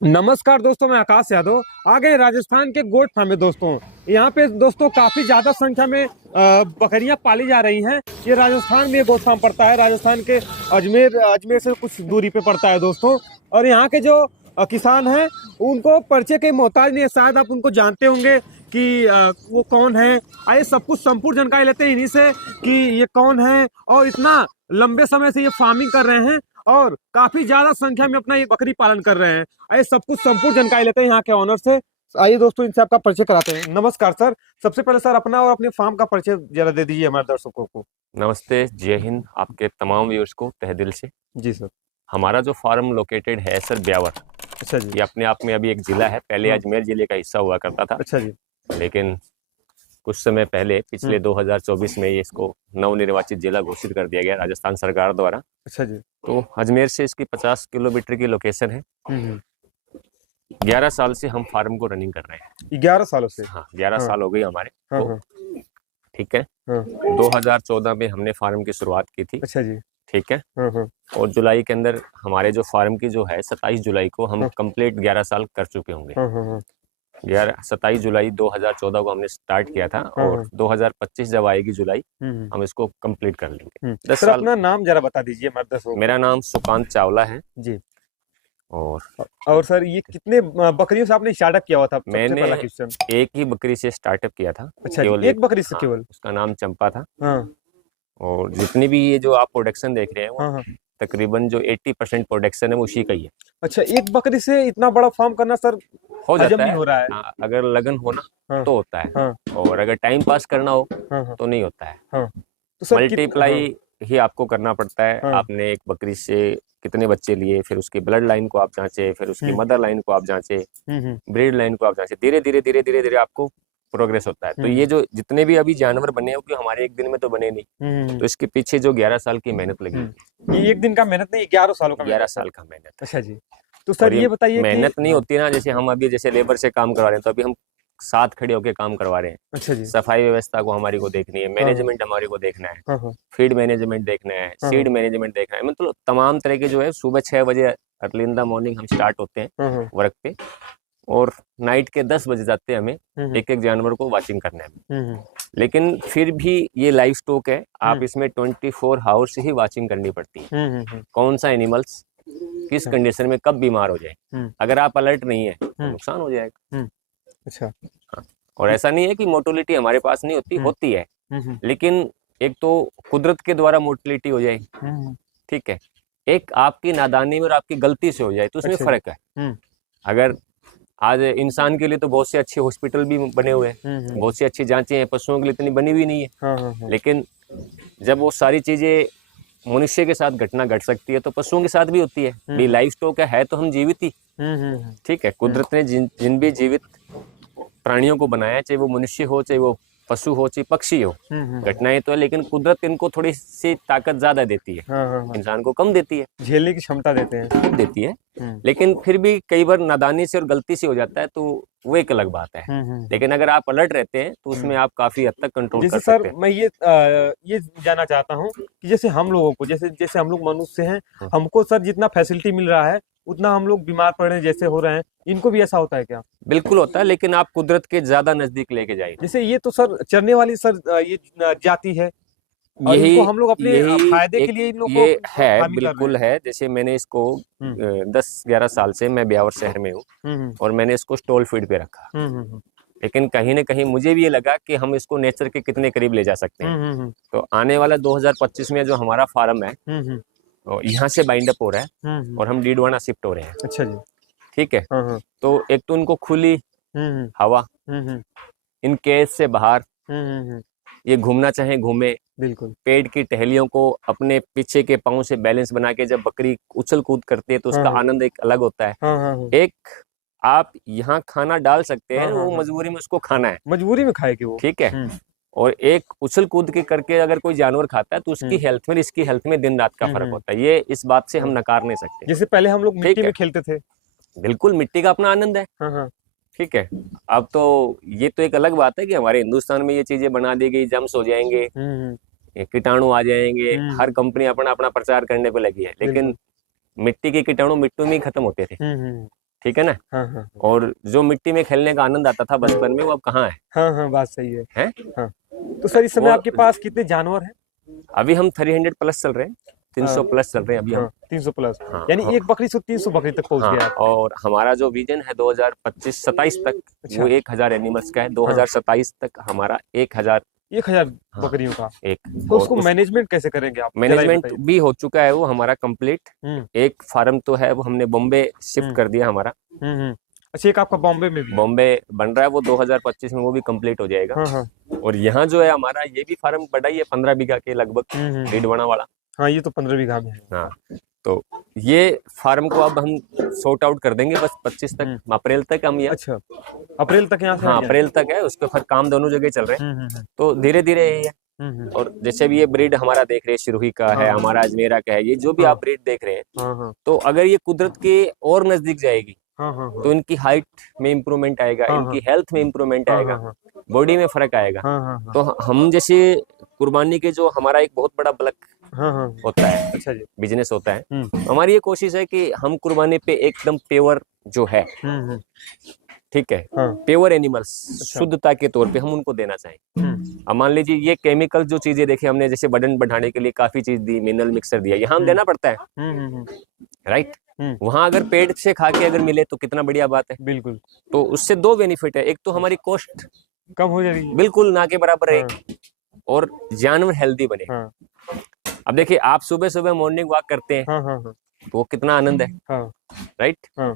नमस्कार दोस्तों, मैं आकाश यादव आ गए राजस्थान के गोट फार्म में। दोस्तों यहाँ पे दोस्तों काफी ज्यादा संख्या में बकरियां पाली जा रही हैं। ये राजस्थान में गोट फार्म पड़ता है, राजस्थान के अजमेर से कुछ दूरी पे पड़ता है दोस्तों। और यहाँ के जो किसान हैं उनको परिचय के मोहताज नहीं है। शायद आप उनको जानते होंगे कि वो कौन है। आइए सब कुछ संपूर्ण जानकारी लेते हैं इन्हीं से कि ये कौन है और इतना लंबे समय से ये फार्मिंग कर रहे हैं और काफी ज्यादा संख्या में अपना ये बकरी पालन कर रहे हैं। आइए सब कुछ संपूर्ण जानकारी लेते हैं यहाँ के ऑनर से। आइए दोस्तों इनसे आपका परिचय कराते हैं। नमस्कार सर, सबसे पहले सर अपना और अपने फार्म का परिचय जरा दे दीजिए हमारे दर्शकों को। नमस्ते, जय हिंद आपके तमाम व्यूअर्स को तहे दिल से। जी सर। हमारा जो फार्म लोकेटेड है सर ब्यावर। अच्छा जी। ये अपने आप में अभी एक जिला है, पहले अजमेर जिले का हिस्सा हुआ करता था। अच्छा जी। लेकिन कुछ समय पहले पिछले 2024 में ये इसको नवनिर्वाचित जिला घोषित कर दिया गया राजस्थान सरकार द्वारा। अच्छा जी। तो अजमेर से इसकी 50 किलोमीटर की लोकेशन है। 11 साल से हम फार्म को रनिंग कर रहे हैं। 11 सालों से? हाँ, 11 साल हो गई हमारे को। ठीक है। 2014 में हमने फार्म की शुरुआत की थी। अच्छा जी। ठीक है। और जुलाई के अंदर हमारे जो फार्म की जो है 27 जुलाई को हम कंप्लीट 11 साल कर चुके होंगे। 27 जुलाई 2014 को हमने स्टार्ट किया था और 2025 जब आएगी जुलाई हम इसको कंप्लीट कर लेंगे। 10 साल। अपना नाम जरा बता दीजिए हमारे दर्शकों को। मेरा नाम सुकांत चावला है जी। और सर ये कितने बकरियों से आपने स्टार्टअप किया हुआ था? मैंने एक ही बकरी से स्टार्टअप किया था। अच्छा, केवल एक बकरी से? केवल? उसका नाम चंपा था। और जितनी भी ये जो आप प्रोडक्शन देख रहे हैं वो तकरीबन जो 80% प्रोडक्शन है वो उसी का ही है। अच्छा, एक बकरी से इतना बड़ा फार्म करना सर हो जाता है। हो रहा है। अगर लगन होना तो होता है और अगर टाइम पास करना हो तो नहीं होता है। तो मल्टीप्लाई ही आपको करना पड़ता है। आपने एक बकरी से कितने बच्चे लिए, फिर उसकी ब्लड लाइन को आप जांचे, फिर उसकी मदर लाइन को आप जांचे, ब्रीड लाइन को आप जांचे। धीरे धीरे आपको प्रोग्रेस होता है। तो ये जो जितने भी अभी जानवर बने हैं कि हमारे एक दिन में तो बने नहीं। तो इसके पीछे जो 11 साल की मेहनत लगी, ये एक दिन का मेहनत नहीं, 11 सालों का 11 साल का मेहनत। अच्छा जी। तो सर ये बताइए, मेहनत नहीं होती ना, जैसे हम अभी जैसे लेबर से काम करवा रहे हैं तो अभी हम साथ खड़े होकर काम करवा रहे हैं। अच्छा जी। सफाई व्यवस्था को हमारी को देखनी है, मैनेजमेंट हमारी को देखना है, फीड मैनेजमेंट देखना है, सीड मैनेजमेंट देखना है। मतलब तमाम तरह के जो है सुबह 6 बजे अर्ली इन द मॉर्निंग हम स्टार्ट होते हैं वर्क पे और नाइट के 10 बजे जाते हैं हमें एक एक जानवर को वॉचिंग करने में। लेकिन फिर भी ये लाइव स्टॉक है, आप इसमें 24 आवर्स ही वॉचिंग करनी पड़ती है। कौन सा एनिमल्स किस कंडीशन में कब बीमार हो जाए, अगर आप अलर्ट नहीं है तो नुकसान हो जाएगा। अच्छा। हाँ। और ऐसा नहीं है कि मोर्टेलिटी हमारे पास नहीं होती, होती है। लेकिन एक तो कुदरत के द्वारा मोर्टेलिटी हो जाए, ठीक है, एक आपकी नादानी में और आपकी गलती से हो जाए तो उसमें फर्क है। अगर आज इंसान के लिए तो बहुत से अच्छे हॉस्पिटल भी बने हुए हैं, बहुत सी अच्छी जांचें हैं, पशुओं के लिए इतनी बनी हुई नहीं है। लेकिन जब वो सारी चीजें मनुष्य के साथ घटना घट सकती है तो पशुओं के साथ भी होती है। भी लाइफ स्टॉक है तो हम जीवित ही। ठीक है। कुदरत ने जिन भी जीवित प्राणियों को बनाया, चाहे वो मनुष्य हो, चाहे वो पशु हो, चाहे पक्षी हो, घटनाएं तो है, लेकिन कुदरत इनको थोड़ी सी ताकत ज्यादा देती है, इंसान को कम देती है, झेलने की क्षमता देती है। लेकिन फिर भी कई बार नादानी से और गलती से हो जाता है तो वो एक अलग बात है। लेकिन अगर आप अलर्ट रहते हैं तो उसमें आप काफी हद तक कंट्रोल कर सकते हैं। मैं ये जानना चाहता हूँ कि जैसे हम लोगों को, जैसे हम लोग मनुष्य हैं, हमको सर जितना फैसिलिटी मिल रहा है उतना हम लोग बीमार पड़ रहे हैं जैसे हो रहे हैं, इनको भी ऐसा होता है क्या? बिल्कुल होता है, लेकिन आप कुदरत के ज्यादा नजदीक लेके जाइए। जैसे ये तो सर चरने वाली सर ये जाति है, यही हम लोग अपने फायदे के लिए इन लोगों ये को है, बिल्कुल है। जैसे मैंने इसको 10-11 साल से मैं ब्यावर शहर में हूँ और मैंने इसको स्टॉल फीड पे रखा। लेकिन कहीं ना कहीं मुझे भी ये लगा कि हम इसको नेचर के कितने करीब ले जा सकते हैं। तो आने वाला 2025 में जो हमारा फार्म है यहाँ से बाइंड अप हो रहा है और हम डीडवाना शिफ्ट हो रहे हैं। अच्छा जी। ठीक है। तो एक तो उनको खुली हवा, इन केज से बाहर ये घूमना चाहे घूमे, बिल्कुल। पेड़ की टहलियों को अपने पीछे के पांव से बैलेंस बना के जब बकरी उछल कूद करती है तो उसका आनंद एक अलग होता है। एक आप यहाँ खाना डाल सकते हैं, वो मजबूरी में उसको खाना है, मजबूरी में खाएगी वो। ठीक है। और एक उछल कूद के करके अगर कोई जानवर खाता है तो उसकी हेल्थ में इसकी हेल्थ में दिन रात का फर्क होता है। ये इस बात से हम नकार नहीं सकते। जैसे पहले हम लोग मिट्टी में खेलते थे, बिल्कुल मिट्टी का अपना आनंद है। ठीक है। अब तो ये तो एक अलग बात है कि हमारे हिंदुस्तान में ये चीजें बना दी गई, जम्स हो जाएंगे, कीटाणु आ जाएंगे, हर कंपनी अपना अपना प्रचार करने पे लगी है। लेकिन मिट्टी के कीटाणु मिट्टी में ही खत्म होते थे। ठीक है ना। हाँ हाँ और जो मिट्टी में खेलने का आनंद आता था बचपन में वो अब कहाँ है? हाँ हाँ, बात सही है। हैं? हाँ, तो सर इस समय वो आपके पास कितने जानवर हैं? अभी हम 300 प्लस चल रहे हैं, 300 प्लस चल रहे हैं अभी हम। हाँ, 300 प्लस, हाँ यानी हाँ एक बकरी से 300 बकरी तक पहुंच हाँ। गया आप। और हमारा जो विजन है 2025-27 तक, अच्छा। वो 1000 एनिमल्स का है। हाँ। 2027 तक हमारा 1000, 1000 हाँ, बकरियों का। एक। तो और उसको उस मैनेजमेंट कैसे करेंगे आप, जरा ये मैनेजमेंट बताइए। भी हो चुका है वो हमारा कंप्लीट। हम्म एक फार्म तो है वो हमने बॉम्बे शिफ्ट हम्म कर दिया हमारा। हम्म। अच्छा, एक आपका बॉम्बे में भी है? बॉम्बे बन रहा है, वो 2025 में वो भी कंप्लीट हो जाएगा। हाँ हाँ। और यहाँ जो है हमारा ये भी फार्म बड़ा ही है, 15 बीघा के लगभग, हम्म। डीडवाना वाला। हाँ, ये तो 15 बीघा में है। हाँ, तो ये फार्म को अब हम सॉर्ट आउट कर देंगे बस 25 तक, अप्रैल तक हम यहाँ। अच्छा, अप्रैल तक यहाँ से हाँ, हट जाएंगे? अप्रैल तक है, उसके फिर काम दोनों जगह चल रहे हैं। हम्म। तो धीरे धीरे यही है। हम्म। और जैसे भी ये ब्रीड हमारा देख रहे हैं, सिरोही का है, हाँ हमारा अजमेरा का है, ये जो भी हाँ आप ब्रीड देख रहे हैं, हाँ हाँ तो अगर ये कुदरत के और नजदीक जाएगी हाँ हाँ तो इनकी हाइट में इम्प्रूवमेंट आएगा, हाँ इनकी हेल्थ में इम्प्रूवमेंट हाँ आएगा, हाँ बॉडी में फर्क आएगा। हाँ हाँ हाँ तो हम जैसे कुर्बानी के जो हमारा एक बहुत बड़ा बल्क हाँ हाँ। होता है, अच्छा जी। बिजनेस होता है, हम्म तो हमारी ये कोशिश है कि हम कुर्बानी पे एकदम प्योर जो है, हम्म। ठीक है, हाँ। प्योर एनिमल्स अच्छा। शुद्धता के तौर पे हम उनको देना चाहें। अब मान लीजिए ये केमिकल जो चीजें देखी हमने, जैसे वजन बढ़ाने के लिए काफी चीज दी, मिनरल मिक्सर दिया, यहाँ हम देना पड़ता है, हम्म। राइट। हम्म। वहां अगर पेट से खा के अगर मिले तो कितना बढ़िया बात है। बिल्कुल। तो उससे दो बेनिफिट है, एक तो हमारी कॉस्ट कम हो जाएगी। बिल्कुल ना के बराबर है, हाँ और जानवर हेल्दी बने। हाँ अब देखिए आप सुबह सुबह मॉर्निंग वॉक करते हैं हाँ हाँ हाँ तो वो कितना आनंद है, हाँ राइट, हाँ,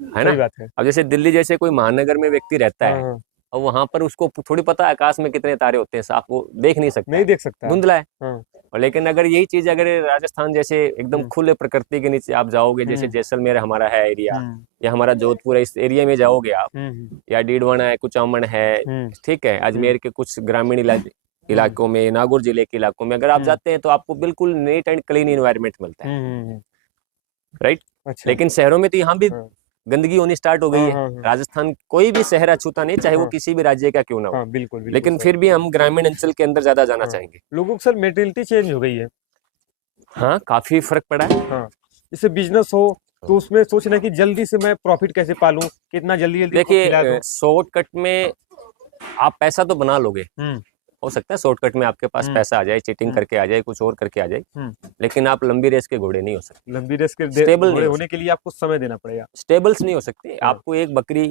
है ना। सही बात है। अब जैसे दिल्ली जैसे कोई महानगर में व्यक्ति रहता हाँ है, हाँ, और वहां पर उसको थोड़ी पता है आकाश में कितने तारे होते हैं, साफ वो देख नहीं सकता नहीं है, देख सकता है। धुंधला है। हाँ। और लेकिन अगर यही चीज अगर राजस्थान जैसे एकदम खुले प्रकृति के नीचे आप जाओगे, जैसे जैसलमेर हमारा है एरिया, या हमारा जोधपुर है, इस एरिया में जाओगे आप, या डीडवाना है, कुचामन है, ठीक है, अजमेर के कुछ ग्रामीण इलाकों में, नागौर जिले के इलाकों में अगर आप जाते हैं तो आपको बिल्कुल नीट एंड क्लीन इन्वायरमेंट मिलता है, राइट। अच्छा। लेकिन शहरों में तो यहाँ भी हाँ गंदगी होनी स्टार्ट हो गई हाँ है। हाँ हाँ राजस्थान कोई भी शहर अछूता नहीं, चाहे वो हाँ किसी भी राज्य का क्यों ना हो, हाँ, बिल्कुल बिल्कुल लेकिन सर। फिर भी हम ग्रामीण अंचल के अंदर ज्यादा जाना हाँ, चाहेंगे। लोगों की सर मेंटेलिटी चेंज हो गई है। हाँ, काफी फर्क पड़ा है। हाँ, जैसे बिजनेस हो तो उसमें सोचना है कि जल्दी से मैं प्रॉफिट कैसे पालूं, कितना जल्दी जल्दी उसको खिला दूं। देखिए शॉर्टकट में आप पैसा तो बना लोगे, हो सकता है शॉर्टकट में आपके पास पैसा आ जाए, चीटिंग करके आ जाए, कुछ और करके आ जाए, लेकिन आप लंबी रेस के घोड़े नहीं हो सकते, लंबी रेस के स्टेबल घोड़े नहीं हो होने के लिए आपको समय देना पड़ेगा। स्टेबल्स नहीं हो सकते। हाँ आपको एक बकरी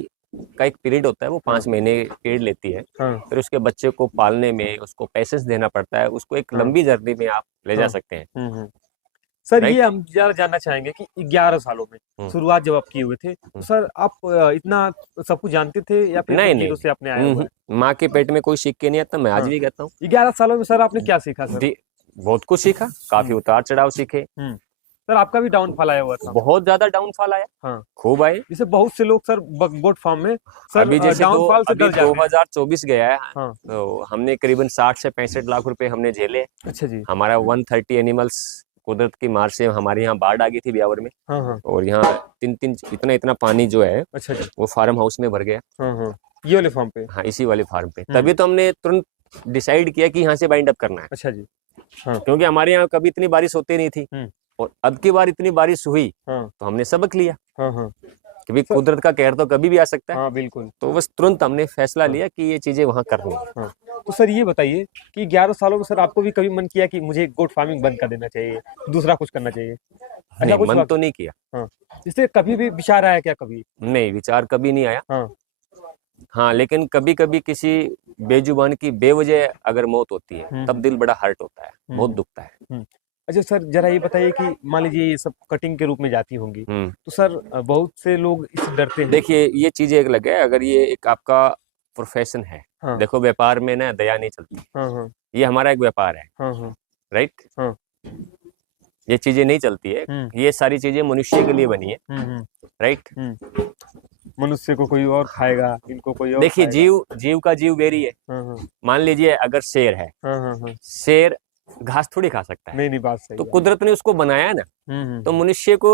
का एक पीरियड होता है, वो 5 महीने पीरियड लेती है, हाँ फिर उसके बच्चे को पालने में उसको पैसेंस देना पड़ता है, उसको एक हाँ लंबी जर्नी में आप ले जा हाँ। सकते हैं, हम्म। सर ये राइट। हम जरा जानना चाहेंगे कि 11 सालों में शुरुआत जब आप किए हुए थे तो सर आप इतना सब कुछ जानते थे या फिर नहीं अपने नहीं जीरो से आपने आया हुआ है? माँ के पेट में कोई सीख के नहीं आता, मैं आज हाँ, भी कहता हूँ। 11 सालों में सर आपने क्या सीखा सर? बहुत कुछ सीखा, काफी उतार चढ़ाव सीखे। सर आपका भी डाउनफॉल आया हुआ था? बहुत ज्यादा डाउनफॉल आया, हाँ, खूब आए। जैसे बहुत से लोग सर गोट फार्म में सर अभी जैसे डाउनफॉल से अभी डर जाते हैं। 2024 गया है, हाँ। तो हमने करीबन 60 से 65 लाख रुपए हमने झेले। अच्छा जी। हमारा 130 एनिमल्स कुदरत की मार से हमारे यहाँ बाढ़ आ गई थी ब्यावर में, हाँ हाँ। और यहाँ 3 इतना इतना पानी जो है अच्छा जी। वो फार्म हाउस में भर गया। हाँ हाँ, ये वाले फार्म पे? हाँ, इसी वाले फार्म पे। तभी तो हमने तुरंत डिसाइड किया कि यहाँ से बाइंड अप करना है। अच्छा जी। हाँ क्योंकि हमारे यहाँ कभी इतनी बारिश होती नहीं थी, और अब की बार इतनी बारिश हुई, हाँ तो हमने सबक लिया हाँ हाँ कि भाई कुदरत का कहर तो कभी भी आ सकता है। हाँ, बिल्कुल। तो बस तुरंत हमने फैसला लिया कि ये चीजें वहां करनी है। हाँ, तो सर ये बताइए कि 11 सालों में सर आपको भी कभी मन किया कि मुझे गोट फार्मिंग बंद कर देना चाहिए, दूसरा कुछ करना चाहिए? नहीं, कुछ मन तो नहीं किया। हाँ, इससे कभी भी विचार आया क्या कभी? नहीं, विचार कभी नहीं आया। हाँ हाँ, लेकिन कभी कभी किसी बेजुबान की बेवजह अगर मौत होती है तब दिल बड़ा हर्ट होता है, बहुत दुखता है। अच्छा सर, जरा ये बताइए कि मान लीजिए ये सब कटिंग के रूप में जाती होंगी, तो सर बहुत से लोग इससे डरते हैं। देखिए ये चीजें एक लगे, अगर ये एक आपका प्रोफेशन है, हाँ देखो व्यापार में ना दया नहीं चलती। हाँ हाँ ये हमारा एक व्यापार है, हाँ हाँ राइट। हाँ। ये चीजें नहीं चलती है, ये सारी चीजें मनुष्य के लिए बनी है, राइट। मनुष्य को कोई और खाएगा, इनको कोई और देखिए खाएगा। जीव का जीव बेरी है। हाँ हाँ मान लीजिए अगर शेर है, हाँ हाँ हाँ। शेर घास थोड़ी खा सकता है, नहीं नहीं, बात सही तो है। कुदरत ने उसको बनाया है ना, तो मनुष्य को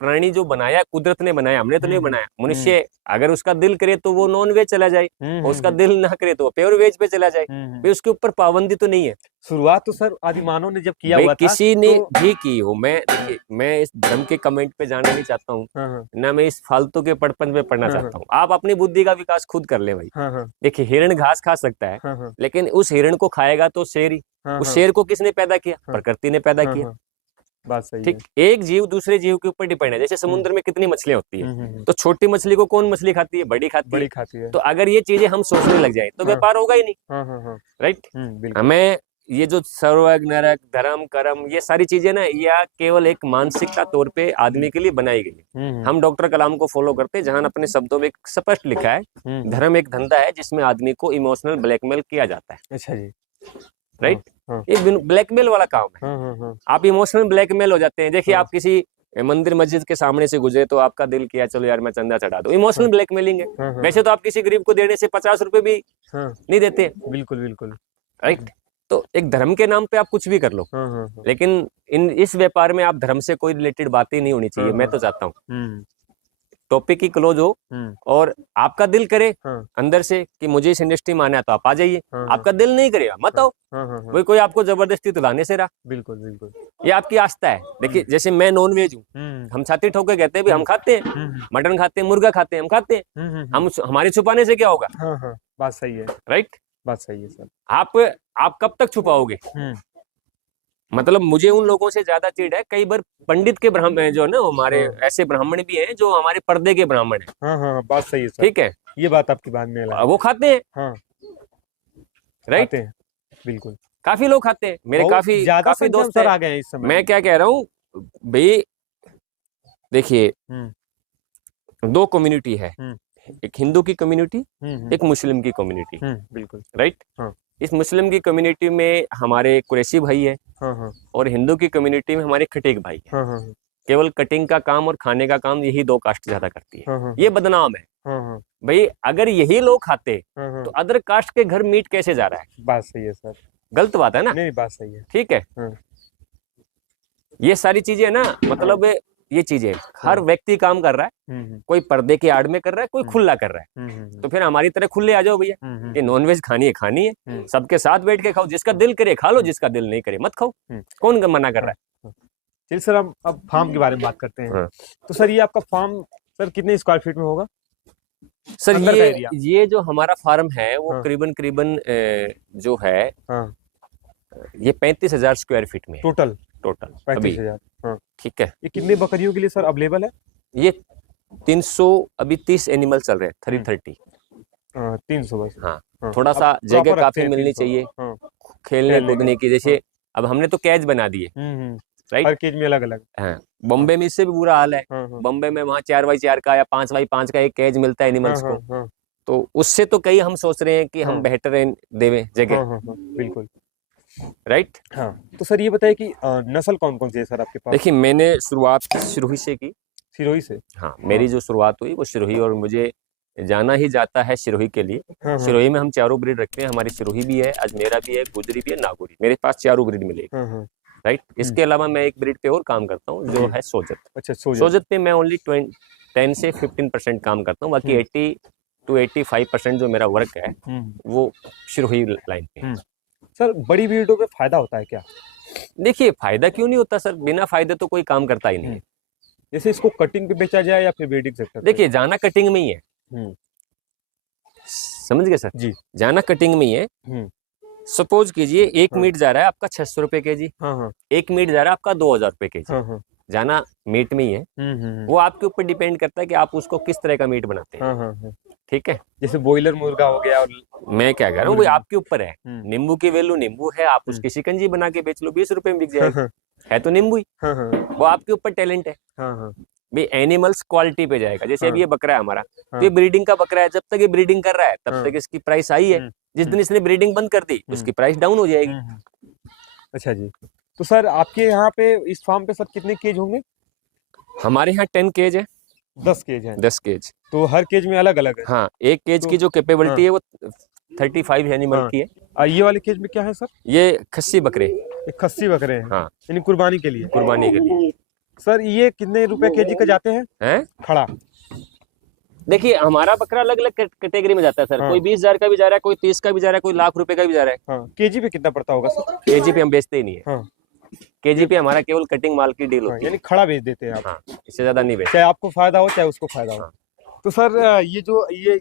प्राणी जो बनाया कुदरत ने बनाया, हमने तो नहीं बनाया। मनुष्य अगर उसका दिल करे तो वो नॉन वेज चला जाए, और उसका दिल ना करे तो प्योर वेज पे चला जाए, भाई उसके ऊपर पाबंदी तो नहीं है। शुरुआत तो सर आदिमानव ने जब किया भाई हुआ था किसी ने तो भी की हो। मैं देखिए, मैं इस धर्म के कमेंट पे जाना नहीं चाहता हूँ, ना मैं इस फालतू के पड़पन पे पढ़ना चाहता हूँ। आप अपनी बुद्धि का विकास खुद कर ले भाई। देखिए, हिरण घास खा सकता है, लेकिन उस हिरण को खाएगा तो शेर ही। उस शेर को किसने पैदा किया? प्रकृति ने पैदा किया। बात सही ठीक, एक जीव दूसरे जीव के ऊपर डिपेंड है। जैसे समुद्र में कितनी मछलियां होती है, तो छोटी मछली को कौन मछली खाती है? बड़ी खाती है। तो अगर ये चीजें हम सोचने लग जाए तो व्यापार होगा ही नहीं। राइट। हमें ये जो स्वर्ग नरक धर्म कर्म ये सारी चीजें ना, यह केवल एक मानसिकता तौर पे आदमी के लिए बनाई गई है। हम डॉक्टर कलाम को फॉलो करते हैं, जहां अपने शब्दों में स्पष्ट लिखा है, धर्म एक धंधा है जिसमें आदमी को इमोशनल ब्लैकमेल किया जाता है। अच्छा जी। राइट। ये ब्लैकमेल वाला काम है। आप इमोशनल ब्लैकमेल हो जाते हैं। देखिए, आप किसी मंदिर मस्जिद के सामने से गुजरे तो आपका दिल किया चलो यार मैं चंदा चढ़ा दूं, इमोशनल ब्लैकमेलिंग है। वैसे तो आप किसी गरीब को देने से 50 रुपए भी नहीं देते। बिल्कुल बिल्कुल। राइट। तो एक धर्म के नाम पे आप कुछ भी कर लो, लेकिन इस व्यापार में आप धर्म से कोई रिलेटेड बातें नहीं होनी चाहिए। मैं तो चाहता हूँ टॉपिक ही क्लोज हो, और आपका दिल करे अंदर से कि मुझे इस इंडस्ट्री में आना है तो आप आ जाइए। आपका दिल नहीं करेगा मत आओ। वही कोई आपको जबरदस्ती तो लाने से रहा। बिल्कुल बिल्कुल। ये आपकी आस्था है। देखिए, जैसे मैं नॉन वेज हूँ, हम छाती ठोक के कहते हैं भी हम खाते हैं, मटन खाते हैं, मुर्गा खाते हैं, हम खाते हैं। हम हमारे छुपाने से क्या होगा? बात सही है। राइट। बात सही है सर। आप कब तक छुपाओगे? मतलब मुझे उन लोगों से ज्यादा चिढ़ है, कई बार पंडित के ब्राह्मण जो है ना, हमारे ऐसे ब्राह्मण भी हैं जो हमारे पर्दे के ब्राह्मण हैं। बात सही है सर। ठीक है, ये बात आपकी बाद में वो खाते हैं। राइट। बिल्कुल। काफी लोग खाते हैं, मेरे काफी दोस्त आ गए इस समय। मैं क्या कह रहा हूँ भाई, देखिए, दो कम्युनिटी है, एक हिंदू की कम्युनिटी, एक मुस्लिम की कम्युनिटी। बिल्कुल। राइट। इस मुस्लिम की कम्युनिटी में हमारे कुरैशी भाई है, और हिंदू की कम्युनिटी में हमारे खटीक भाई है। केवल कटिंग का काम और खाने का काम यही दो कास्ट ज्यादा करती है। ये बदनाम है भाई। अगर यही लोग खाते तो अदर कास्ट के घर मीट कैसे जा रहा है? बात सही है सर। गलत बात है ना? नहीं, बात सही है। ठीक है। ये सारी चीजें ना, मतलब ये चीजें हर व्यक्ति काम कर रहा है। कोई पर्दे के आड़ में कर रहा है, कोई खुला कर रहा है। तो फिर हमारी तरह खुले आ जाओ भैया। ये नॉनवेज खानी है, सबके साथ बैठ के खाओ। जिसका दिल करे खा लो, जिसका दिल नहीं करे मत खाओ। कौन मना कर रहा है? चलिए सर, हम अब फार्म के बारे में बात करते हैं। तो सर, ये आपका फार्म सर कितने स्क्वायर फीट में होगा सर? ये जो हमारा फार्म है वो करीबन जो है ये 35,000 स्क्वायर फीट में टोटल 35,000। ठीक है। ये कितने बकरियों के लिए सर अवेलेबल है? ये 300 अभी 30 एनिमल चल रहे हैं, 330। 300 बस। हाँ, थोड़ा सा जगह काफी मिलनी चाहिए खेलने कूदने की। जैसे अब हमने तो कैच बना दिए। राइट। हर केज में अलग अलग। हाँ, बॉम्बे में इससे भी बुरा हाल है। बॉम्बे में वहाँ 4x4 का या 5x5 का एक कैच मिलता है एनिमल्स को। तो उससे तो कई हम सोच रहे हैं कि हम बेहतर देवे जगह। बिल्कुल। राइट। हाँ, तो सर ये बताइए कि नस्ल कौन कौन सी है सर आपके पास? देखिए, मैंने शुरुआत सिरोही से की। सिरोही से? हाँ, मेरी जो शुरुआत हुई वो सिरोही, और मुझे जाना ही जाता है सिरोही के लिए। सिरोही में हम चारों ब्रीड रखते हैं। हमारी सिरोही भी है, अजमेरा भी है, गुजरी भी है, नागौरी। मेरे पास चारों ब्रीड मिलेगी। राइट। इसके अलावा मैं एक ब्रीड पे और काम करता हूँ जो है सोजत। अच्छा, सोजत पे मैं ओनली 10 से 15% काम करता हूँ। बाकी 80 to 85% जो मेरा वर्क है वो सिरोही लाइन पे है। सर, बड़ी ब्रीडों पे फायदा होता है क्या? देखिए, फायदा क्यों नहीं होता सर? बिना फायदे तो कोई काम करता ही नहीं है। जैसे इसको कटिंग पे बेचा जाए या फिर ब्रीडिंग सेक्टर? देखिए, जाना कटिंग में ही है। समझ गए सर जी? जाना कटिंग में ही है। सपोज कीजिए एक मीट जा रहा है आपका 600 रुपए केजी, एक मीट जा रहा है आपका 2,000 रुपए केजी। जाना मीट में ही है। वो आपके ऊपर डिपेंड करता है कि आप उसको किस तरह का मीट बनाते हैं। ठीक है। जैसे बॉयलर मुर्गा हो गया, और मैं क्या कह रहा हूँ वो आपके ऊपर है। नींबू की वैल्यू नींबू है, आप उसकी शिकंजी बना के बेच लो, 20 रुपए में बिक जाएगा। है तो नींबू ही। वो आपके ऊपर टैलेंट है भाई। एनिमल्स क्वालिटी पे जाएगा। जैसे अब ये बकरा है हमारा, तो ये ब्रीडिंग का बकरा है। जब तक ये ब्रीडिंग कर रहा है तब तक इसकी प्राइस हाई है। जिस दिन इसने ब्रीडिंग बंद कर दी उसकी प्राइस डाउन हो जाएगी। अच्छा जी। तो सर, आपके यहाँ पे इस फार्म पे सर कितने केज होंगे? हमारे यहाँ 10 केज है। 10 केज है? 10 केज। तो हर केज में अलग अलग है? हाँ, एक केज की जो कैपेबिलिटी है वो 35 एनिमल की है। ये वाले केज में क्या है सर? ये खस्सी बकरे। खस्सी बकरे हैं? हाँ, यानी कुर्बानी के लिए? कुर्बानी के लिए। सर ये कितने रुपए केजी का जाते हैं हैं? खड़ा? देखिए हमारा बकरा अलग अलग कैटेगरी में जाता है सर। हाँ। कोई 20,000 का भी जा रहा है, कोई 30 का भी जा रहा है, कोई ₹1,00,000 का भी जा रहा है। हाँ, केजी पे कितना पड़ता होगा सर? केजी पे हम बेचते ही नहीं है। हाँ। केजी पे हमारा केवल कटिंग माल की डील हाँ, होती यानी है। खड़ा बेच देते हैं आप? हाँ, इससे ज्यादा नहीं बेचते। चाहे आपको फायदा हो चाहे उसको फायदा हो। हाँ। तो सर ये जो ये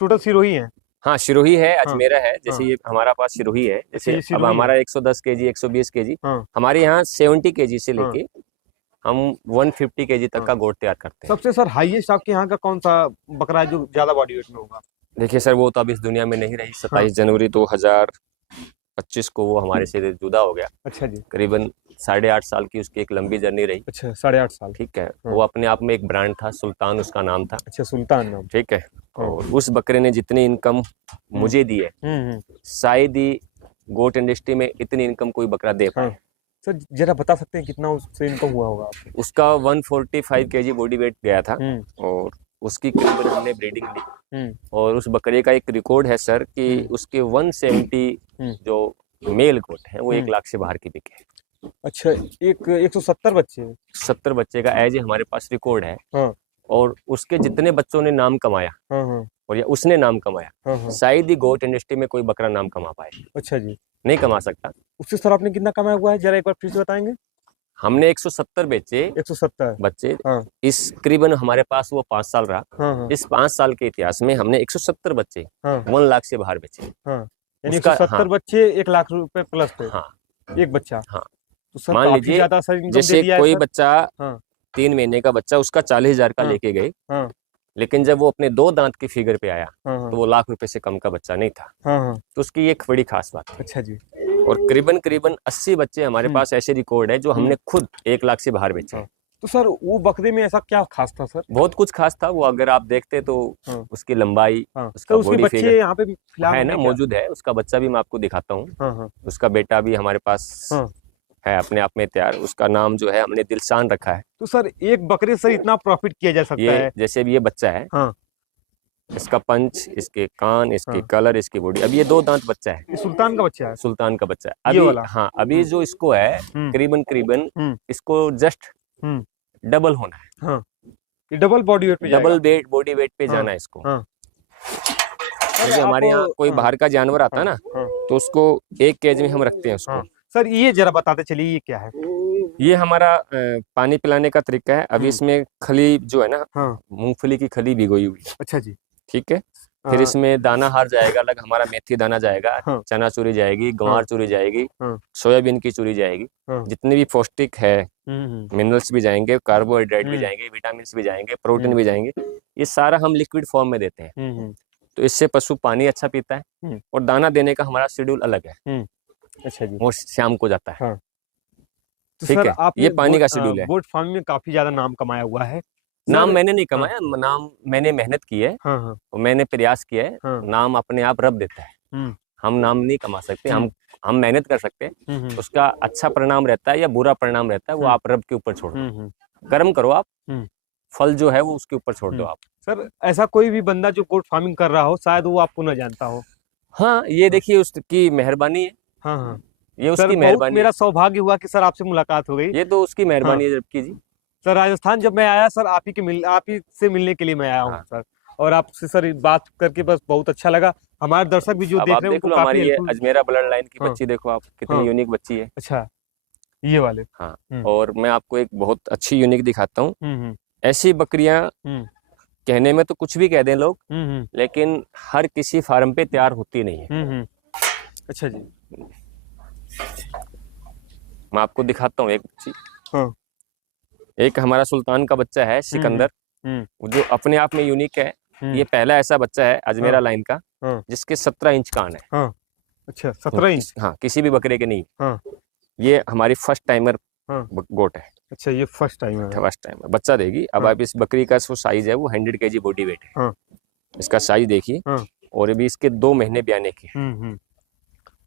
टोटल सिरोही है? हाँ, सिरोही है, हाँ। अजमेरा है। जैसे हाँ। ये हमारा पास सिरोही है। जैसे ये अब सिरोही हमारा 110 केजी 120 केजी हाँ। हमारे यहाँ 70 केजी से हाँ। लेके हम 150 केजी तक हाँ। का गोट तैयार करते हैं। सबसे सर हाईएस्ट आपके यहाँ का कौन सा बकरा है जो ज्यादा बॉडी वेट में होगा? देखिए सर वो तो अब इस दुनिया में नहीं रही। 27 जनवरी 2025 को वो हमारे से जुदा हो गया। अच्छा जी। करीबन 8.5 साल की उसकी एक लंबी जर्नी रही। अच्छा, 8.5 साल। ठीक है। हाँ। वो अपने आप में एक ब्रांड था, सुल्तान उसका नाम था। अच्छा, सुल्तान नाम। ठीक है। हाँ। और उस बकरे ने जितनी इनकम मुझे दी है, शायद ही गोट इंडस्ट्री में इतनी इनकम कोई बकरा दे पाए। हाँ। सर जरा बता सकते हैं कितना उससे इनकम हुआ होगा आपको? उसका 145 केजी बॉडी वेट गया था हम्म। और उसकी करीबन हमने ब्रीडिंग ली। हम्म। और उस बकरे का एक रिकॉर्ड है सर कि उसके 170 जो मेल गोट है वो 1 लाख से बाहर की बिके। अच्छा, 170 बच्चे? 70 बच्चे का एज हमारे पास रिकॉर्ड है। हाँ। और उसके जितने बच्चों ने नाम कमाया हाँ। हाँ। और या उसने नाम कमाया, हाँ। शायद ही गोट इंडस्ट्री में कोई बकरा नाम कमा पाए। अच्छा जी। नहीं कमा सकता। उससे सर आपने कितना कमाया हुआ है, जरा एक बार फिर से बताएंगे? हमने 170 बेचे 170 बच्चे। हाँ। इस करीबन हमारे पास वो 5 साल रहा। हाँ। इस 5 साल के इतिहास में हमने 170 बच्चे हाँ। 1 लाख से बाहर बेचे। हाँ, यानी उसका 170 हाँ, बच्चे 1 लाख रुपए प्लस पे हाँ, एक बच्चा? हाँ। तो सर मान काफी लीजिए ज्यादा सर इनकम दे जैसे दिया है कोई सर। बच्चा हाँ। 3 महीने का बच्चा उसका 40,000 का हाँ। लेके गए, हाँ। लेकिन जब वो अपने 2 दांत की फिगर पे आया हाँ। हाँ। तो वो ₹1,00,000 से कम का बच्चा नहीं था। हाँ। हाँ। तो उसकी एक बड़ी खास बात है। अच्छा जी। और करीबन 80 बच्चे हमारे पास ऐसे रिकॉर्ड है जो हमने खुद 1 लाख से बाहर बेचे। हाँ। तो सर वो बकरे में ऐसा क्या खास था सर? बहुत कुछ खास था वो। अगर आप देखते तो हाँ। उसकी लंबाई, हाँ। उसका तो उसके बॉडी बच्चे फिगर यहाँ पे फिलहाल है होंगे ना, क्या? मौजूद है। उसका बच्चा भी मैं आपको दिखाता हूँ। हाँ। हाँ। उसका बेटा भी हमारे पास हाँ। है अपने आप में तैयार। उसका नाम जो है हमने दिलशान रखा है। तो सर एक बकरे से इतना प्रॉफिट किया जा सकता ये है? जैसे भी ये बच्चा है, हाँ। इसका पंच, इसके कान, इसके हाँ। कलर, इसकी बॉडी। अब ये 2 दांत बच्चा है, ये सुल्तान का बच्चा है? सुल्तान का बच्चा है ये अभी। वाला? हाँ, अभी जो इसको है करीबन इसको जस्ट डबल होना है। हाँ, ये डबल बॉडी वेट पे जाएगा? डबल वेट बॉडी वेट पे हाँ। जाना है इसको। हाँ। जैसे हमारे यहाँ कोई हाँ। बाहर का जानवर आता है ना, हाँ। तो उसको 1 केज में हम रखते हैं उसको। हाँ। सर ये जरा बताते चलिए ये क्या है? ये हमारा पानी पिलाने का तरीका है। अभी इसमें खली जो है ना, हाँ। मूंगफली की खली भिगोई हुई। अच्छा जी। ठीक है। फिर इसमें दाना हार जाएगा अलग, हमारा मेथी दाना जाएगा, हाँ। चना चूरी जाएगी, गंवार चूरी जाएगी, हाँ। सोयाबीन की चूरी जाएगी। हाँ। जितने भी पौष्टिक है, मिनरल्स भी जाएंगे, कार्बोहाइड्रेट भी जाएंगे, विटामिन भी जाएंगे, प्रोटीन भी जाएंगे। ये सारा हम लिक्विड फॉर्म में देते हैं। तो इससे पशु पानी अच्छा पीता है और दाना देने का हमारा शेड्यूल अलग है। अच्छा जी। वो शाम को जाता है। हाँ। तो ठीक सर है, आपने ये पानी का शेड्यूल है। गोट फार्मिंग में काफी ज्यादा नाम कमाया हुआ है। नाम सर मैंने नहीं कमाया, नाम मैंने मेहनत की है। हाँ। हाँ। और मैंने प्रयास किया है। हाँ। नाम अपने आप रब देता है। हम नाम नहीं कमा सकते। हम मेहनत कर सकते हैं। उसका अच्छा परिणाम रहता है या बुरा परिणाम रहता है वो आप रब के ऊपर छोड़ दो। कर्म करो आप, फल जो है वो उसके ऊपर छोड़ दो आप। सर ऐसा कोई भी बंदा जो गोट फार्मिंग कर रहा हो शायद वो आपको न जानता हो। हाँ, ये देखिए उसकी मेहरबानी है। हाँ। हाँ। ये सर उसकी मेहरबानी मेरा है। सौभाग्य हुआ कि सर आपसे मुलाकात हो गई। ये तो उसकी मेहरबानी है रब की जी। सर राजस्थान जब मैं आया सर आप ही से मिलने के लिए मैं आया हूँ। हाँ। सर और आपसे सर बात करके बस बहुत अच्छा लगा। हमारे दर्शक भी जो अब देख आप रहे हैं देख उनको लो, काफी हमारी ये हेल्पफुल। अजमेरा ब्लड लाइन की हाँ। बच्ची देखो आप, कितनी हाँ। यूनिक बच्ची है। अच्छा, ये वाले? हाँ। और मैं आपको एक बहुत अच्छी यूनिक दिखाता हूँ। ऐसी बकरियां कहने में तो कुछ भी कह दें लोग, लेकिन हर किसी फार्म पे तैयार होती नहीं है। अच्छा जी। मैं आपको दिखाता हूँ एक बच्ची। हाँ। एक हमारा सुल्तान का बच्चा है सिकंदर, जो अपने आप में यूनिक है। ये पहला ऐसा बच्चा है अजमेरा लाइन का जिसके 17 इंच कान है। हाँ। अच्छा, 17 इंच? हाँ, किसी भी बकरे के नहीं। हाँ। ये हमारी फर्स्ट टाइमर गोट है। अच्छा, ये फर्स्ट टाइम है? फर्स्ट टाइमर बच्चा देगी। अब आप इस बकरी का जो साइज है वो 100 केजी बॉडी वेट है। इसका साइज देखिए। और अभी इसके 2 महीने ब्याने के।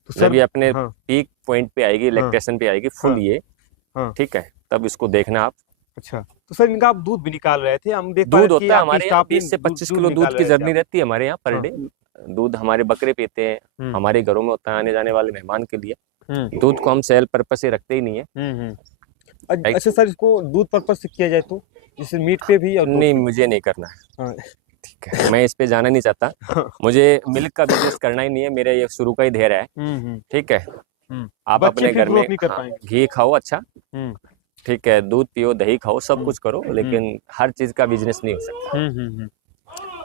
तो जब ये अपने पीक पॉइंट पे आएगी, लैक्टेशन पे आएगी फुल ये, ठीक है, तब इसको देखना आप। अच्छा, तो सर इनका आप दूध भी निकाल रहे थे, हम देख दूध होता है हमारे यहाँ 20 से 25 किलो दूध की जर्नी रहती है हमारे यहाँ पर डे। दूध हमारे बकरे पीते हैं, हमारे घरों में होता है आने जाने वाले मेहमान के लिए। दूध को हम सेल पर्पस से रखते ही नहीं है। Right? अच्छा सर, इसको दूध पर्पज से किया जाए तो जैसे मीट पे भी और नहीं, मुझे नहीं करना है। हाँ। ठीक है, मैं इस पे जाना नहीं चाहता। मुझे मिल्क का बिजनेस करना ही नहीं है, मेरा ये शुरू का ही धैर्य है। ठीक है, आप बच्चे अपने फिर घर में ग्रोथ नहीं कर हाँ, पाएंगे। घी खाओ अच्छा, हम्म ठीक है, दूध पियो, दही खाओ, सब हम्म, कुछ करो, लेकिन हर चीज का बिजनेस नहीं हो सकता। हम्म।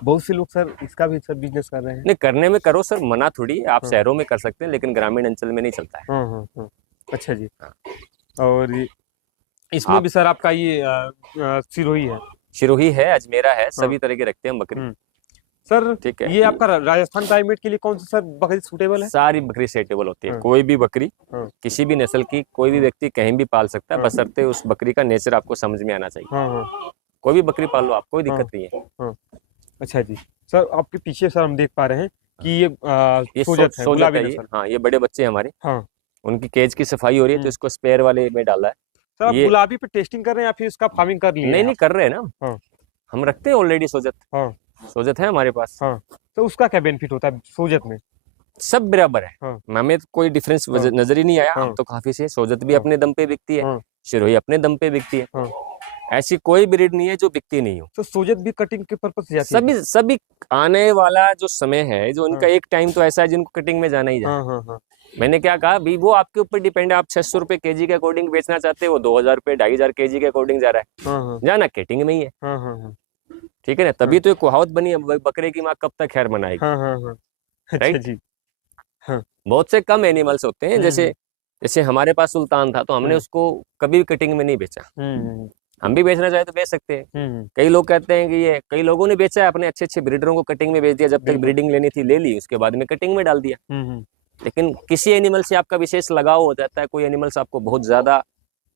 बहुत से लोग सर इसका भी सर बिजनेस कर रहे हैं। नहीं, करने में करो सर, मना थोड़ी है, आप हाँ शहरों में कर सकते हैं, लेकिन ग्रामीण अंचल में नहीं चलता है। हाँ। अच्छा जी। हाँ। और इसमें आप भी सर आपका ये सिरोही है। सिरोही है, अजमेरा है, हाँ। सभी तरह के रखते हैं हम बकरी। सर ठीक है, ये आपका राजस्थान क्लाइमेट के लिए कौन सा सर बकरी सूटेबल है? सारी बकरी सेटेबल होती है। हाँ। कोई भी बकरी, हाँ किसी भी नस्ल की, कोई भी व्यक्ति कहीं भी पाल सकता है, हाँ बशर्ते उस बकरी का नेचर आपको समझ में आना चाहिए। हाँ हाँ कोई भी बकरी पाल लो आप, कोई हाँ दिक्कत नहीं है। हाँ। अच्छा जी। सर आपके पीछे सर हम देख पा रहे हैं कि ये ये सोजत है, सोजत गुलाबी है ये, नस्ल। हाँ, ये बड़े बच्चे हैं हमारे। हाँ। उनकी केज की सफाई हो रही है, तो इसको स्पेयर वाले में डाला है। सर आप ये गुलाबी पे टेस्टिंग कर रहे हैं या फिर इसका फार्मिंग कर लिए नहीं हैं नहीं आप? कर रहे हैं ना, हाँ हम रखते हैं ऑलरेडी सोजत। हाँ सोजत है हमारे पास। हाँ। तो उसका क्या बेनिफिट होता है सोजत में? सब बराबर है, हाँ हमें तो कोई डिफरेंस हाँ नजर ही नहीं आया। हाँ हम तो काफी से, सोजत भी हाँ अपने दम पे बिकती है, हाँ सिरोही अपने दम पे बिकती है। हाँ। ऐसी कोई ब्रीड नहीं है जो बिकती नहीं हो। तो सोजत भी कटिंग के पर्पज से जाती है? सभी सभी आने वाला जो समय है, जो हाँ उनका एक टाइम तो ऐसा है जिनको कटिंग में जाना ही जाना हाँ है। हाँ हाँ मैंने क्या कहा भी, वो आपके ऊपर डिपेंड है। आप 600 रुपए केजी के अकॉर्डिंग बेचना चाहते हो, 2000 रुपए 2500 केजी के अकॉर्डिंग जा रहा है, हाँ हाँ जाना कटिंग में ही है। हाँ हाँ हाँ ठीक है ना, तभी तो एक कहावत बनी है, बकरे की माँ कब तक खैर मनाएगी। हाँ हाँ हाँ। अच्छा राइट। जी। हाँ। बहुत से कम एनिमल्स होते हैं, जैसे हम्म जैसे हमारे पास सुल्तान था, तो हमने हम्म उसको कभी भी कटिंग में नहीं बेचा। हम्म हम भी बेचना चाहे तो बेच सकते हैं। हम्म। कई लोग कहते हैं कि ये, कई लोगों ने बेचा है, अपने अच्छे अच्छे ब्रीडरों को कटिंग में बेच दिया, जब तक बिल्कुल। ब्रीडिंग लेनी थी ले ली, उसके बाद में कटिंग में डाल दिया। हम्म। लेकिन किसी एनिमल से आपका विशेष लगाव हो जाता है, कोई एनिमल्स आपको बहुत ज्यादा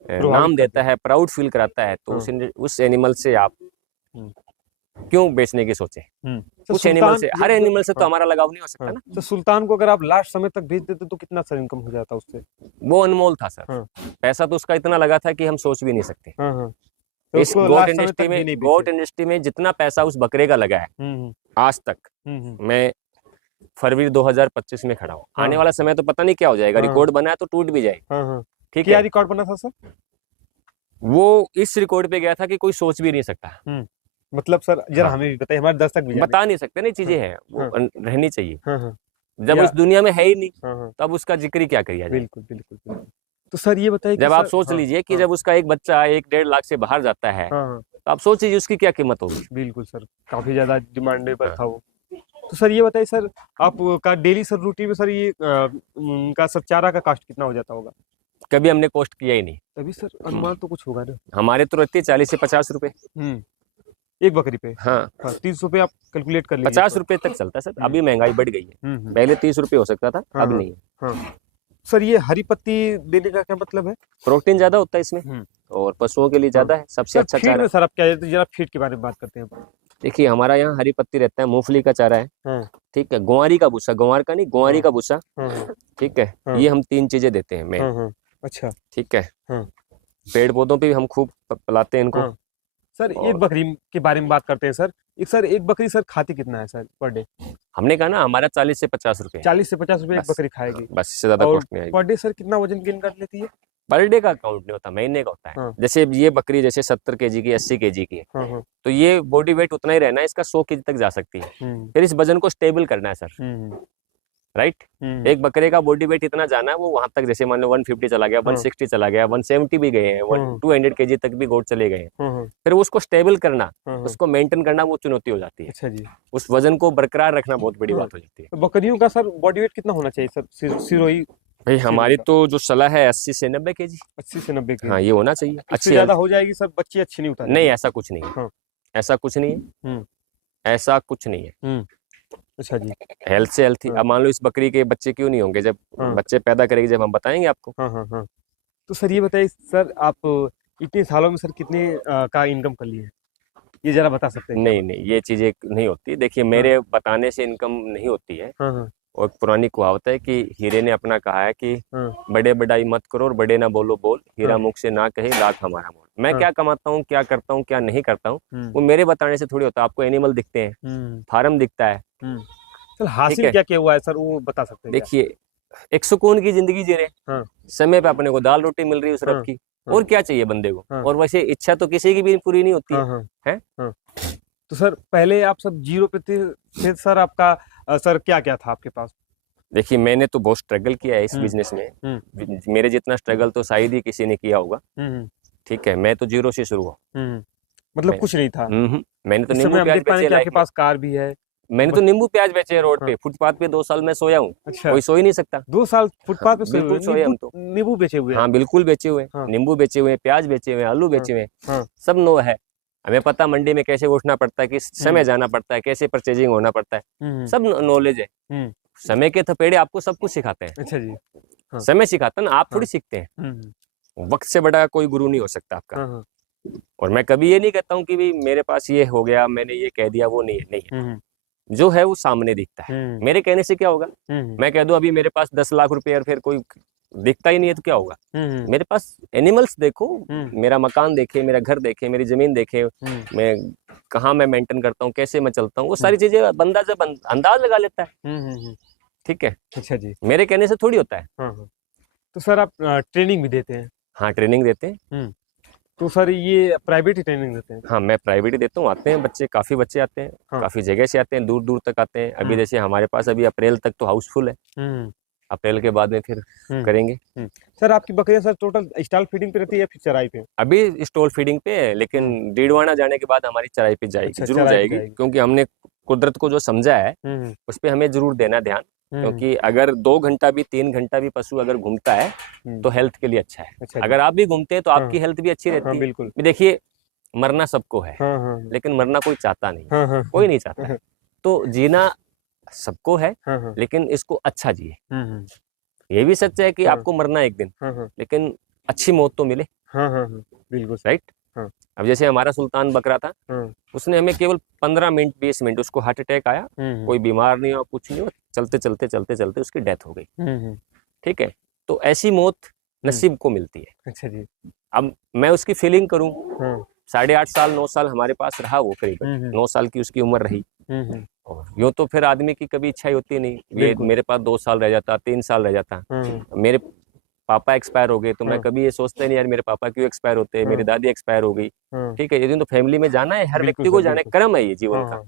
प्रभावित नाम करते देता है, प्राउड फील कराता है, तो हाँ। उस एनिमल से आप हम्म क्यों बेचने की सोचे। तो कुछ एनिमल सुल्तान से, हर एनिमल से तो हाँ हमारा लगाव नहीं हो सकता हाँ। ना। तो सुल्तान को अगर आप लास्ट समय तक भेज देते तो कितना सर इनकम हो जाता उससे? वो अनमोल था सर, हाँ पैसा तो उसका इतना लगा था कि हम सोच भी नहीं सकते। हाँ हाँ। तो इस उसको गोट लास्ट समय इंडस्ट्री तक भी में, नहीं बेचे? गोट इंडस्ट्री में जितना पैसा उस बकरे का लगा है हम्म आज तक, हम्म। मैं फरवरी 2025 में खड़ा हूँ। हाँ आने वाला समय तो पता नहीं क्या हो जाएगा, हाँ रिकॉर्ड बना है तो टूट भी जाए। हाँ हाँ। ठीक क्या है, रिकॉर्ड बना था सर? वो इस रिकॉर्ड पे गया था कि कोई सोच भी नहीं सकता। मतलब सर जरा हाँ, हमें भी बताइए, हमारे दर्शक भी जाने। बता नहीं सकते, नहीं हाँ चीजें हैं वो हाँ रहनी चाहिए। हाँ हाँ। जब या इस दुनिया में है ही नहीं, हाँ हाँ। तब उसका जिक्र ही क्या किया जाए। बिल्कुल बिल्कुल बिल्कुल। तो सर ये बताइए कि जब आप सर सोच हाँ लीजिए कि हाँ जब उसका एक बच्चा 1-1.5 लाख से बाहर जाता है, हाँ हाँ। तो आप सोच लीजिए उसकी क्या कीमत होगी। बिल्कुल सर, काफी ज्यादा डिमांडेबल हाँ। था वो। तो सर ये बताइए सर, आपका डेली सर रूटीन में सर ये उनका सर चारा का कास्ट कितना हो जाता होगा? कभी हमने कॉस्ट किया ही नहीं। तभी सर अनुमान तो कुछ होगा ना? हमारे तो रहती है 40 से 50 रुपए। एक बकरी पे? हाँ, हाँ 30 रुपए आप कैलकुलेट कर लीजिए 50 तो। रुपए तक चलता है सर। हम्म अभी महंगाई बढ़ गई है, हम्म। पहले 30 रुपए हो सकता था, हाँ अब हाँ नहीं है। हाँ। सर ये हरी पत्ती देने का क्या मतलब है? प्रोटीन ज्यादा होता है इसमें, हम्म और पशुओं के लिए हाँ। ज्यादा है, सबसे सर अच्छा फीड चारा में है। सर आप क्या, जरा फीड के बारे में बात करते हैं। देखिए, हमारा यहाँ हरी पत्ती रहता है, मूंगफली का चारा है, हाँ ठीक है, गुआरी का भूसा, गंवार का नहीं, गुआरी हाँ का भूसा, हाँ हाँ ठीक है, हाँ ये हम 3 चीजें देते हैं मेन। हाँ हाँ। अच्छा। ठीक है, हाँ पेड़ पौधों पे भी हम खूब पलाते हैं इनको। हाँ। सर एक और बकरी के बारे में बात करते हैं सर। एक बकरी सर खाती कितना है सर पर डे? हमने कहा ना, हमारा 40 से 50 रुपए है। 40 से 50 रुपए एक बस बकरी हाँ, खाएगी? बस इससे ज्यादा और कॉस्ट नहीं आएगी। पर डे सर कितना वजन गेन कर लेती है? पर डे का काउंट नहीं होता, महीने का होता है। हाँ जैसे ये बकरी जैसे 70 केजी की, 80 केजी की है, हाँ हाँ। तो ये बॉडी वेट उतना ही रहना है, इसका 100 केजी तक जा सकती है। हम्म फिर इस वजन को स्टेबल करना है सर, हम्म राइट। एक बकरे का बॉडी वेट इतना जाना है, वो वहां तक, जैसे मान लो 150 चला गया, हाँ 160 चला गया, 170 भी गए हैं, हाँ 200 केजी तक भी गोट चले गए हैं। हाँ फिर उसको स्टेबल करना, हाँ हाँ। उसको मेंटेन करना, वो चुनौती हो जाती है। अच्छा जी। उस वजन को बरकरार रखना बहुत बड़ी हाँ। बात हो जाती है। तो बकरियों का सर बॉडी वेट कितना होना चाहिए सर, सिरोही भाई सिरोही हमारी का? तो जो सलाह है 80 से 90 केजी। 80 से 90 हाँ, केजी? ये होना चाहिए, इससे अच्छी ज्यादा हेल्थ। हो जाएगी सर, बच्ची अच्छी नहीं उतारेगी? नहीं, ऐसा कुछ नहीं है, हाँ। ऐसा कुछ नहीं है, हम्म ऐसा कुछ नहीं है। अच्छा जी। हेल्थ से हेल्थी। हाँ अब मान लो इस बकरी के बच्चे क्यों नहीं होंगे, जब हाँ बच्चे पैदा करेगी, जब हम बताएंगे आपको। हाँ हाँ हाँ। तो सर ये बताइए सर, आप इतने सालों में सर कितने का इनकम कर लिए हैं, ये जरा बता सकते हैं क्या? नहीं नहीं, ये चीजें नहीं होती। देखिए, हाँ मेरे बताने से इनकम नहीं होती है। हाँ हाँ और पुरानी कहावत है कि हीरे ने अपना कहा है कि हाँ बड़े बड़ाई मत करो और बड़े ना बोलो बोल, हीरा हाँ मुख से ना कहे लाख हमारा मोल। मैं हाँ। क्या कमाता हूँ, क्या करता हूँ, क्या नहीं करता हूँ, वो मेरे बताने से थोड़ी होता है। आपको एनिमल दिखते हैं, फार्म दिखता है, सर ठीक हासिल है। क्या क्या हुआ है सर, वो बता सकते हैं क्या? देखिए, एक सुकून की जिंदगी जी रहे, हाँ समय पे अपने को दाल रोटी मिल रही है उस रब हाँ की, और क्या चाहिए बंदे को। हाँ। और वैसे इच्छा तो किसी की भी पूरी नहीं होती हाँ, है। हाँ। तो सर पहले आप सब जीरो पे थे सर, आपका सर क्या क्या था आपके पास? देखिए मैंने तो बहुत स्ट्रगल किया है इस बिजनेस में। मेरे जितना स्ट्रगल तो शायद ही किसी ने किया होगा। ठीक है, मैं तो जीरो से शुरू हुआ। मतलब कुछ नहीं था। मैंने तो इस नींबू समय हम प्याज देख पा रहे बेचे हैं कि लाइफ आपके में। पास कार भी है। मैंने तो नींबू प्याज बेचे हैं रोड हाँ। पे, फुटपाथ पे 2 साल मैं सोया हूँ। अच्छा, कोई सो ही नहीं सकता। 2 साल फुटपाथ पे सोए हुए बिल्कुल हैं, सोए हम तो। नींबू बेचे हुए हैं। हाँ बिल्कुल बेचे हुए हैं, हाँ। नींबू बेचे हुए हैं, प्याज बेचे हुए हैं, आलू बेचे हुए हैं, हाँ। सब नो है। हमें पता मंडी में कैसे उठना पड़ता है, किस समय जाना पड़ता है, कैसे परचेजिंग होना पड़ता है, सब नॉलेज है। समय के थपेड़े आपको सब कुछ सिखाते हैं। अच्छा जी। हाँ। समय सिखाता है ना, आप हाँ। थोड़ी सीखते हैं। वक्त से बड़ा कोई गुरु नहीं हो सकता आपका। हाँ। और मैं कभी ये नहीं कहता हूँ कि भाई मेरे पास ये हो गया, मैंने ये कह दिया, वो नहीं है, नहीं है। जो है वो सामने दिखता है। मेरे कहने से क्या होगा, मैं कह दूं अभी मेरे पास 10 लाख रुपए और फिर कोई दिखता ही नहीं है तो क्या होगा। मेरे पास एनिमल्स देखो, मेरा मकान देखे, मेरा घर देखे, मेरी जमीन देखे, मैं कहाँ मैं मेंटेन करता हूँ, कैसे मैं चलता हूँ, वो सारी चीजें बंदा जब अंदाज लगा लेता है। ठीक है। अच्छा जी। मेरे कहने से थोड़ी होता है। तो सर आप ट्रेनिंग भी देते हैं? हाँ ट्रेनिंग देते हैं। तो सर ये प्राइवेट ही ट्रेनिंग देते हैं? हाँ मैं प्राइवेट ही देता हूँ। आते हैं बच्चे, काफी बच्चे आते हैं। हाँ। काफी जगह से आते हैं, दूर दूर तक आते हैं। अभी जैसे हमारे पास अभी अप्रैल तक तो हाउसफुल है। अप्रैल के बाद में फिर करेंगे। सर आपकी बकरियां सर टोटल स्टॉल फीडिंग पे रहती है या फिर चराई पे? अभी स्टॉल फीडिंग पे है, लेकिन डीडवाना जाने के बाद हमारी चराई पे जाएगी। अच्छा, जरूर चराई पे जाएगी, जाएगी। क्योंकि हमने कुदरत को जो समझा है उस पे हमें जरूर देना ध्यान। क्योंकि अगर 2 घंटा भी 3 घंटा भी पशु अगर घूमता है तो हेल्थ के लिए अच्छा है। अच्छा अगर आप भी घूमते हैं तो आपकी हेल्थ भी अच्छी रहती है। बिल्कुल। देखिए मरना सबको है, लेकिन मरना कोई चाहता नहीं, कोई नहीं चाहता है। तो जीना सबको है, लेकिन इसको अच्छा जिए। ये भी सच है कि आपको मरना एक दिन, लेकिन अच्छी मौत तो मिले। बिल्कुल राइट। अब जैसे हमारा सुल्तान बकरा था, उसने हमें केवल 15 मिनट 20 मिनट, उसको हार्ट अटैक आया, कोई बीमार नहीं हुआ, कुछ नहीं हुआ, चलते चलते चलते चलते उसकी डेथ हो गई। ठीक है। तो ऐसी मौत नसीब को मिलती है। अच्छा जी। अब मैं उसकी फीलिंग करूं, 8.5 साल 9 साल हमारे पास रहा वो, करीबन 9 साल की उसकी उम्र रही। और यूं तो फिर आदमी की कभी इच्छा होती नहीं, ये मेरे पास 2 साल रह जाता, 3 साल रह जाता। मेरे पापा एक्सपायर हो गए तो मैं कभी ये सोचता नहीं यार मेरे पापा क्यों एक्सपायर होते हैं, मेरी दादी एक्सपायर हो गई। ठीक है, ये दिन तो फैमिली में जाना है, हर व्यक्ति को जाना है, कर्म है ये जीवन का।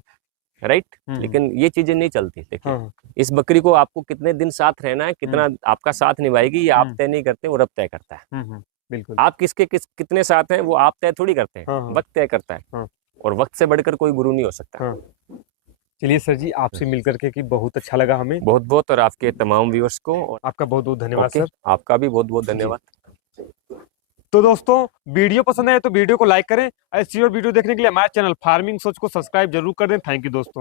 राइट। लेकिन ये चीजें नहीं चलती। देखिए इस बकरी को आपको कितने दिन साथ रहना है, कितना आपका साथ निभाएगी, ये आप तय नहीं करते, वो रब तय करता है। बिल्कुल। आप कितने साथ हैं वो आप तय थोड़ी करते हैं, वक्त तय करता है। और वक्त से बढ़कर कोई गुरु नहीं हो सकता। चलिए सर जी, आपसे मिलकर के बहुत अच्छा लगा हमें। बहुत बहुत, और आपके तमाम व्यूअर्स को और आपका बहुत बहुत धन्यवाद सर। आपका भी बहुत बहुत धन्यवाद। तो दोस्तों वीडियो पसंद आए तो वीडियो को लाइक करें। ऐसी और वीडियो देखने के लिए हमारे चैनल फार्मिंग सोच को सब्सक्राइब जरूर कर दें। थैंक यू दोस्तों।